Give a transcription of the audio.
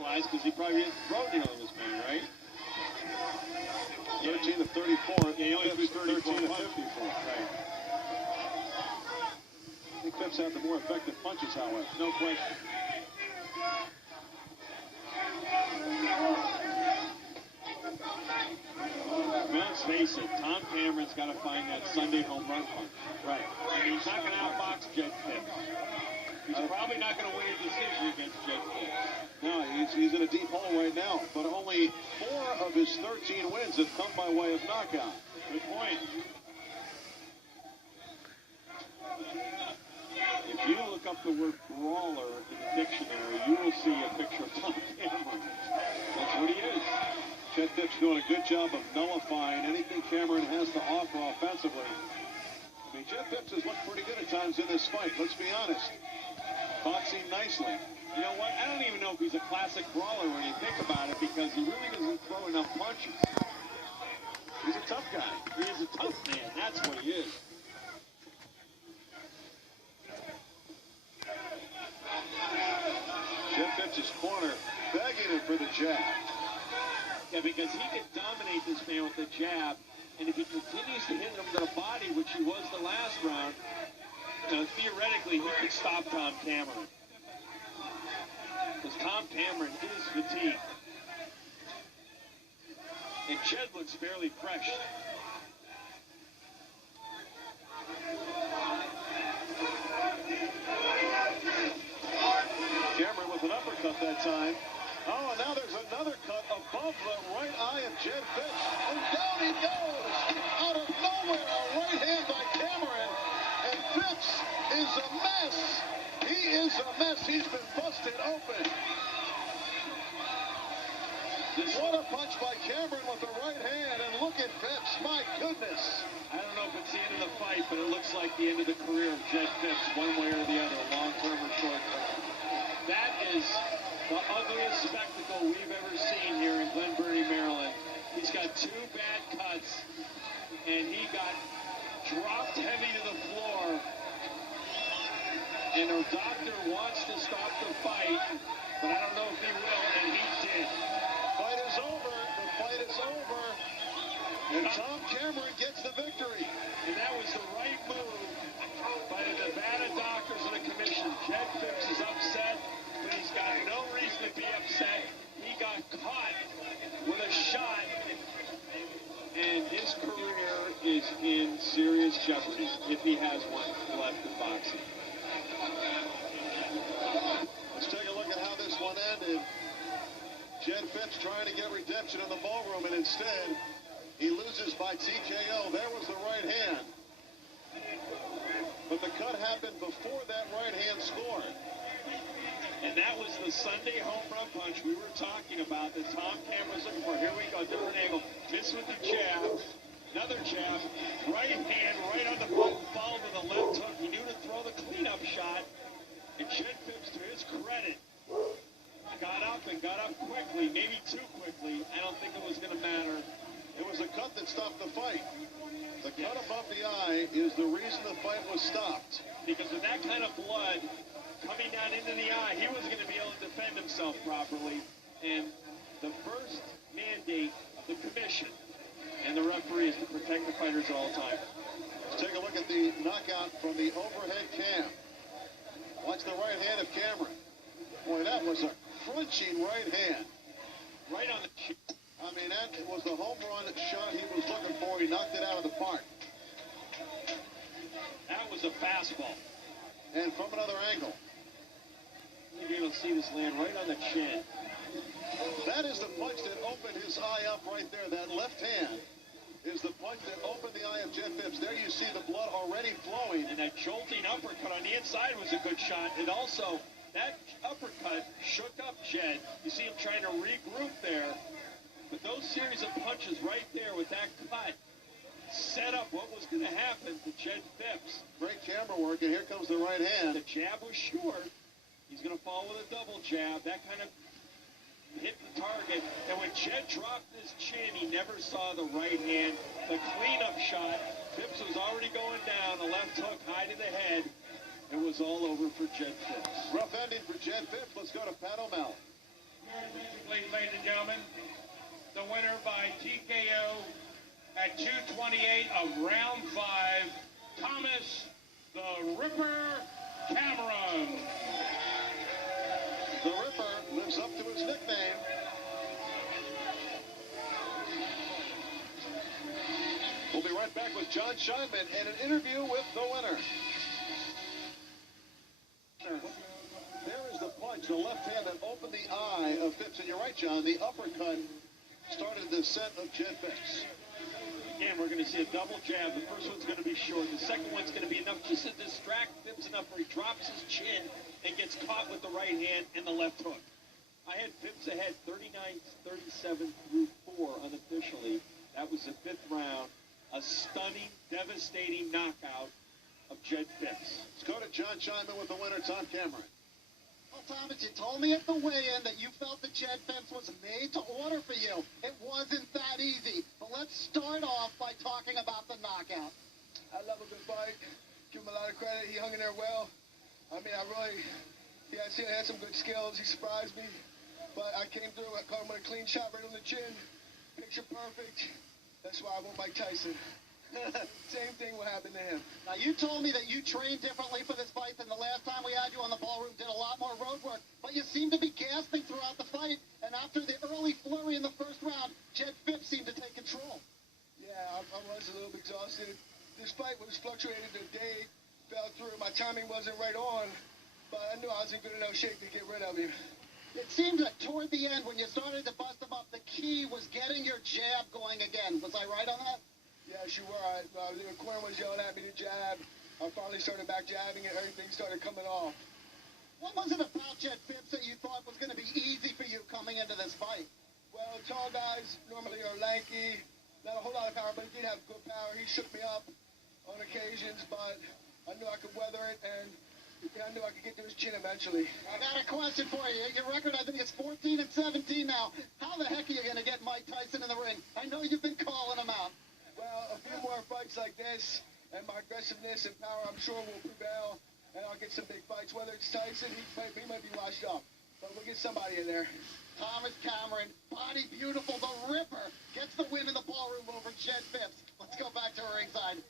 percentage-wise, because he probably didn't throw the other man, right? 13 of 34. Yeah, he only threw 13 of 54. Right. I think Phipps had the more effective punches, however. No question. Well, let's face it, Tom Cameron's got to find that Sunday home run punch. Right. I mean, he's not going to outbox Jed Phipps. He's probably not going to win a decision against Jed Phipps. No, he's in a deep hole right now, but only 4 of his 13 wins have come by way of knockout. Good point. If you look up the word brawler in the dictionary, you will see a picture of Tom Cameron. That's what he is. Jed Phipps doing a good job of nullifying anything Cameron has to offer offensively. I mean, Jed Phipps has looked pretty good at times in this fight, let's be honest. Boxing nicely. You know what? I don't even know if he's a classic brawler when you think about it, because he really doesn't throw enough punches. He's a tough guy. He is a tough man. That's what he is. Jed Phipps' corner begging him for the jab. Yeah, because he can dominate this man with the jab, and if he continues to hit him to the body, which he was the last round, theoretically he could stop Tom Cameron. Because Tom Cameron is fatigued. And Jed looks fairly fresh. Cameron with an uppercut that time. Oh, and now there's another cut above the right eye of Jed Phipps. And down he goes. Out of nowhere, a right hand by Cameron. And Phipps is a mess. He is a mess. He's been busted open. What a punch by Cameron with the right hand. And look at Phipps. My goodness. I don't know if it's the end of the fight, but it looks like the end of the career of Jed Phipps, one way or the other, long-term or short-term. That is the ugliest spectacle we've ever seen here in Glen Burnie, Maryland. He's got 2 bad cuts, and he got dropped heavy to the floor. And the doctor wants to stop the fight, but I don't know if he will, and he did. Fight is over. The fight is over. And Tom Cameron gets the victory. And that was the right move by the Nevada doctors and the commission. Jed Phipps is upset, but he's got no reason to be upset. He got caught with a shot, and his career is in serious jeopardy if he has one left in boxing. Let's take a look at how this one ended. Jed Phipps trying to get redemption in the ballroom, and instead he loses by TKO. There was the right hand. But the cut happened before that right hand scored. And that was the Sunday home run punch we were talking about that Tom Cameron was looking for. Here we go, different angle. Miss with the jab. Another jab. Right hand, right on the button, followed to the left hook. He knew to throw the cleanup shot. And Jed Phipps, to his credit, got up and got up quickly, maybe too quickly. I don't think it was going to matter. It was a cut that stopped the fight. The cut above the eye is the reason the fight was stopped. Because with that kind of blood coming down into the eye, he wasn't going to be able to defend himself properly. And the first mandate of the commission and the referee is to protect the fighters at all times. Let's take a look at the knockout from the overhead cam. Watch the right hand of Cameron. Boy, that was a crunching right hand. Right on the chin. I mean, that was the home run shot he was looking for. He knocked it out of the park. That was a fastball. And from another angle. You'll be able to see this land right on the chin. That is the punch that opened his eye up right there. That left hand is the punch that opened the eye of Jed Phipps. There you see the blood already flowing. And that jolting uppercut on the inside was a good shot. And also, that uppercut shook up Jed. You see him trying to regroup there. But those series of punches right there with that cut set up what was going to happen to Jed Phipps. Great camera work, and here comes the right hand. The jab was short. He's going to fall with a double jab. That kind of hit the target. And when Jed dropped his chin, he never saw the right hand. The cleanup shot, Phipps was already going down. The left hook high to the head. It was all over for Jed Phipps. Rough ending for Jed Phipps. Let's go to Pat O'Malley. TKO at 2:28 of round 5. Thomas the Ripper Cameron. The Ripper lives up to his nickname. We'll be right back with John Scheinman and an interview with the winner. There is the punch, the left hand that opened the eye of Phipps. And you're right, John, the uppercut started the descent of Jed Phipps. Again, we're going to see a double jab. The first one's going to be short. The second one's going to be enough just to distract Phipps enough where he drops his chin and gets caught with the right hand and the left hook. I had Phipps ahead 39-37 through 4 unofficially. That was the 5th round. A stunning, devastating knockout of Jed Phipps. Let's go to John Scheinman with the winner, Tom Cameron. Well, Thomas, you told me at the weigh-in that you felt that Jed Phipps was made to order for you. It wasn't that easy. But let's start off by talking about the knockout. I love a good fight. Give him a lot of credit. He hung in there well. I mean, I seen he had some good skills. He surprised me. But I came through. I caught him with a clean shot right on the chin. Picture perfect. That's why I want Mike Tyson. Same thing will happen to him. Now, you told me that you trained differently for this fight than the last time we had you on the ballroom, did a lot more road work, but you seemed to be gasping throughout the fight, and after the early flurry in the first round, Jed Phipps seemed to take control. Yeah, I was a little bit exhausted. This fight was fluctuated. The day fell through. My timing wasn't right on, but I knew I was in good enough shape to get rid of him. It seemed that toward the end, when you started to bust him up, the key was getting your jab going again. Was I right on that? Yes, you were. The corner was yelling at me to jab. I finally started back jabbing, and everything started coming off. What was it about Jed Phipps that you thought was going to be easy for you coming into this fight? Well, tall guys normally are lanky, not a whole lot of power, but he did have good power. He shook me up on occasions, but I knew I could weather it, and I knew I could get to his chin eventually. I got a question for you. Your record, I think, is 14-17 now. How the heck are you going to get Mike Tyson in the ring? I know you've been calling him out. Well, a few more fights like this, and my aggressiveness and power, I'm sure, will prevail, and I'll get some big fights. Whether it's Tyson, he might be washed up, but we'll get somebody in there. Thomas Cameron, body beautiful, the Ripper, gets the win in the ballroom over Jed Phipps. Let's go back to ringside.